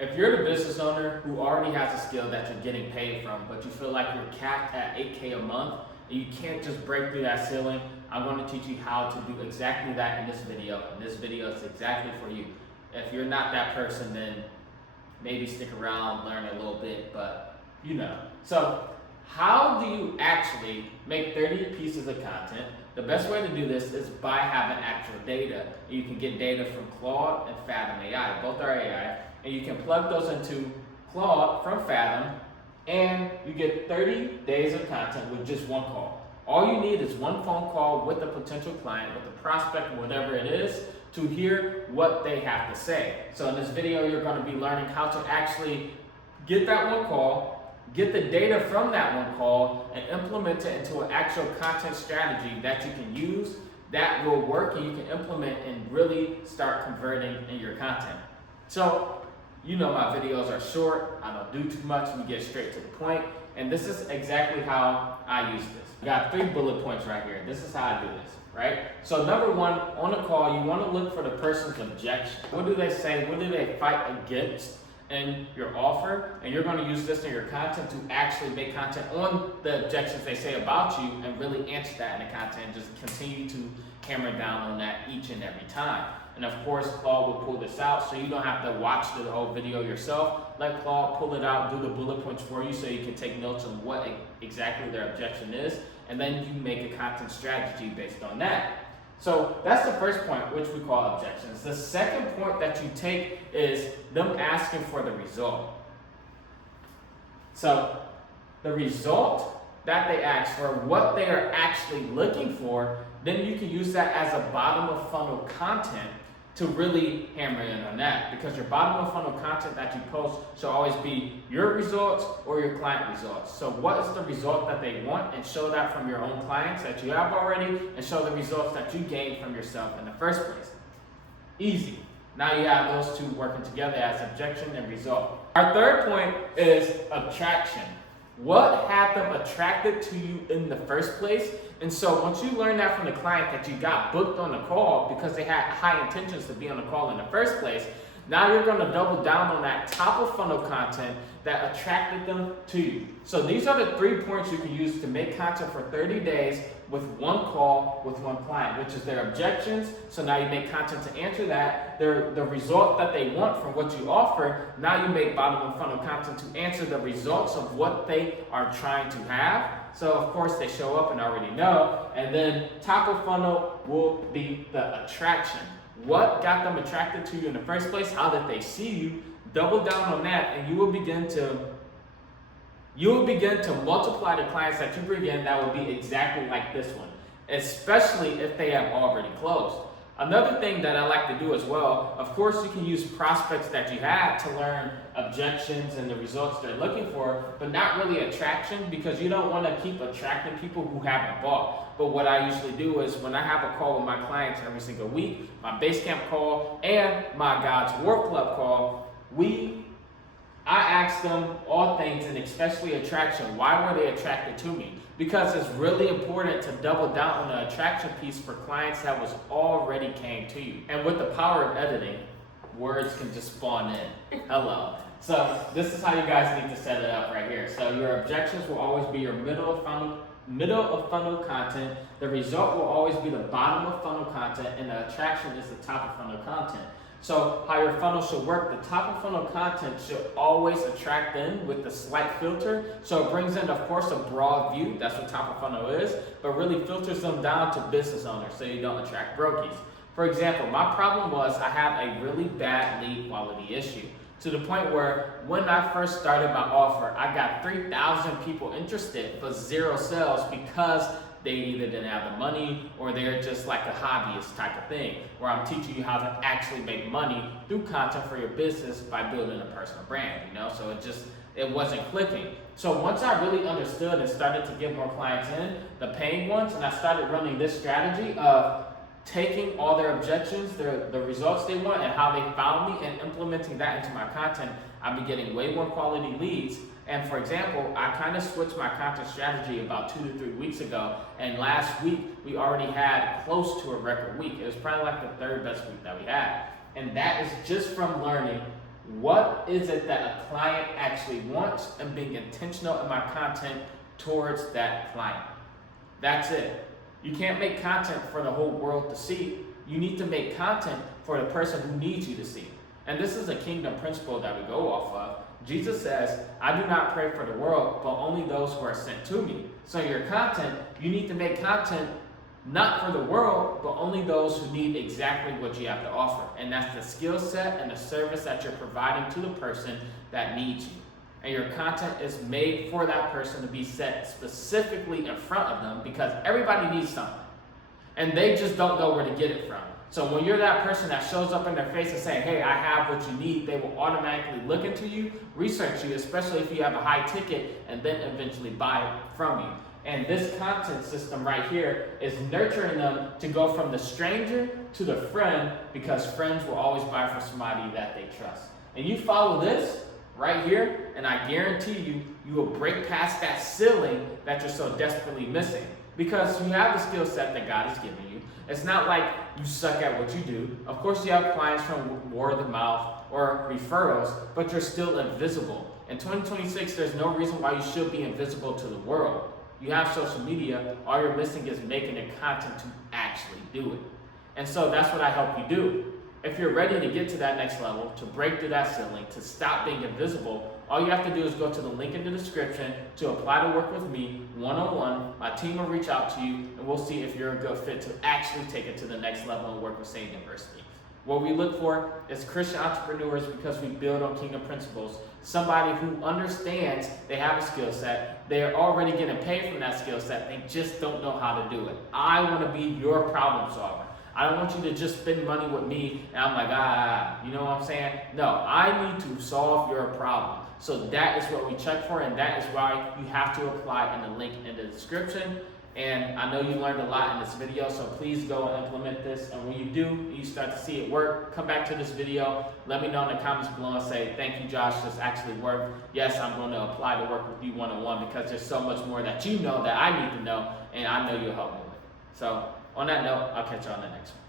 If you're the business owner who already has a skill that you're getting paid from, but you feel like you're capped at 8K a month and you can't just break through that ceiling, I'm going to teach you how to do exactly that in this video. And this video is exactly for you. If you're not that person, then maybe stick around, learn a little bit, but you know. So how do you actually make 30 pieces of content? The best way to do this is by having actual data. You can get data from Claude and Fathom AI. Both are AI. And you can plug those into Claude from Fathom, and you get 30 days of content with just one call. All you need is one phone call with a potential client, with a prospect, whatever it is, to hear what they have to say. So in this video, you're going to be learning how to actually get that one call, get the data from that one call, and implement it into an actual content strategy that you can use, that will work, and you can implement and really start converting in your content. So, you know my videos are short, I don't do too much, we get straight to the point, and this is exactly how I use this. I got 3 bullet points right here. This is how I do this, right? So number 1, on a call, you want to look for the person's objection. What do they say? What do they fight against in your offer? And you're going to use this in your content to actually make content on the objections they say about you and really answer that in the content and just continue to hammer down on that each and every time. And of course, Claude will pull this out, so you don't have to watch the whole video yourself. Let Claude pull it out, do the bullet points for you so you can take notes on what exactly their objection is, and then you make a content strategy based on that. So that's the first point, which we call objections. The second point that you take is them asking for the result. So the result that they ask for, what they are actually looking for, then you can use that as a bottom of funnel content to really hammer in on that, because your bottom of funnel content that you post should always be your results or your client results. So what is the result that they want, and show that from your own clients that you have already, and show the results that you gained from yourself in the first place. Easy. Now you have those two working together as objection and result. Our third point is attraction. What had them attracted to you in the first place? And so once you learn that from the client that you got booked on the call because they had high intentions to be on the call in the first place, now you're going to double down on that top of funnel content that attracted them to you. So these are the 3 points you can use to make content for 30 days with one call with one client, which is their objections. So now you make content to answer that. The result that they want from what you offer, now you make bottom of funnel content to answer the results of what they are trying to have. So of course they show up and already know. And then top of funnel will be the attraction. What got them attracted to you in the first place? How did they see you? Double down on that, and you will begin to multiply the clients that you bring in that will be exactly like this one, especially if they have already closed. Another thing that I like to do as well, of course, you can use prospects that you had to learn objections and the results they're looking for, but not really attraction, because you don't want to keep attracting people who haven't bought. But what I usually do is when I have a call with my clients every single week, my Basecamp call and my God's War Club call, I ask them all things, and especially attraction. Why were they attracted to me? Because it's really important to double down on the attraction piece for clients that was already came to you. And with the power of editing, words can just spawn in. Hello. So this is how you guys need to set it up right here. So your objections will always be your middle of funnel content. The result will always be the bottom of funnel content, and the attraction is the top of funnel content. So how your funnel should work, the top of funnel content should always attract in with the slight filter. So it brings in, of course, a broad view. That's what top of funnel is, but really filters them down to business owners so you don't attract brokies. For example, my problem was I had a really bad lead quality issue, to the point where when I first started my offer, I got 3,000 people interested but 0 sales, because they either didn't have the money or they're just like a hobbyist type of thing, where I'm teaching you how to actually make money through content for your business by building a personal brand, you know? So it wasn't clicking. So once I really understood and started to get more clients in, the paying ones, and I started running this strategy of taking all their objections, the results they want, and how they found me, and implementing that into my content, I've been getting way more quality leads. And for example, I kind of switched my content strategy about 2 to 3 weeks ago, and last week we already had close to a record week. It was probably like the 3rd best week that we had. And that is just from learning What is it that a client actually wants, and being intentional in my content towards that client. That's it. You can't make content for the whole world to see. You need to make content for the person who needs you to see. And this is a kingdom principle that we go off of. Jesus says, I do not pray for the world, but only those who are sent to me. So your content, you need to make content not for the world, but only those who need exactly what you have to offer. And that's the skill set and the service that you're providing to the person that needs you. And your content is made for that person to be set specifically in front of them, because everybody needs something. And they just don't know where to get it from. So when you're that person that shows up in their face and say, hey, I have what you need, they will automatically look into you, research you, especially if you have a high ticket, and then eventually buy it from you. And this content system right here is nurturing them to go from the stranger to the friend, because friends will always buy from somebody that they trust. And you follow this right here, and I guarantee you, you will break past that ceiling that you're so desperately missing. Because you have the skill set that God has given you. It's not like you suck at what you do. Of course, you have clients from word of mouth or referrals, but you're still invisible. In 2026, there's no reason why you should be invisible to the world. You have social media, all you're missing is making the content to actually do it. And so that's what I help you do. If you're ready to get to that next level, to break through that ceiling, to stop being invisible, all you have to do is go to the link in the description to apply to work with me one-on-one. My team will reach out to you, and we'll see if you're a good fit to actually take it to the next level and work with Sane University. What we look for is Christian entrepreneurs, because we build on kingdom principles. Somebody who understands they have a skill set, they are already getting paid from that skill set, they just don't know how to do it. I want to be your problem solver. I don't want you to just spend money with me and I'm like, you know what I'm saying? No, I need to solve your problem. So that is what we check for, and that is why you have to apply in the link in the description. And I know you learned a lot in this video, so please go and implement this. And when you do, you start to see it work, come back to this video, let me know in the comments below and say, thank you, Josh, this actually worked. Yes, I'm going to apply to work with you one-on-one, because there's so much more that you know that I need to know, and I know you'll help me with. So on that note, I'll catch you on the next one.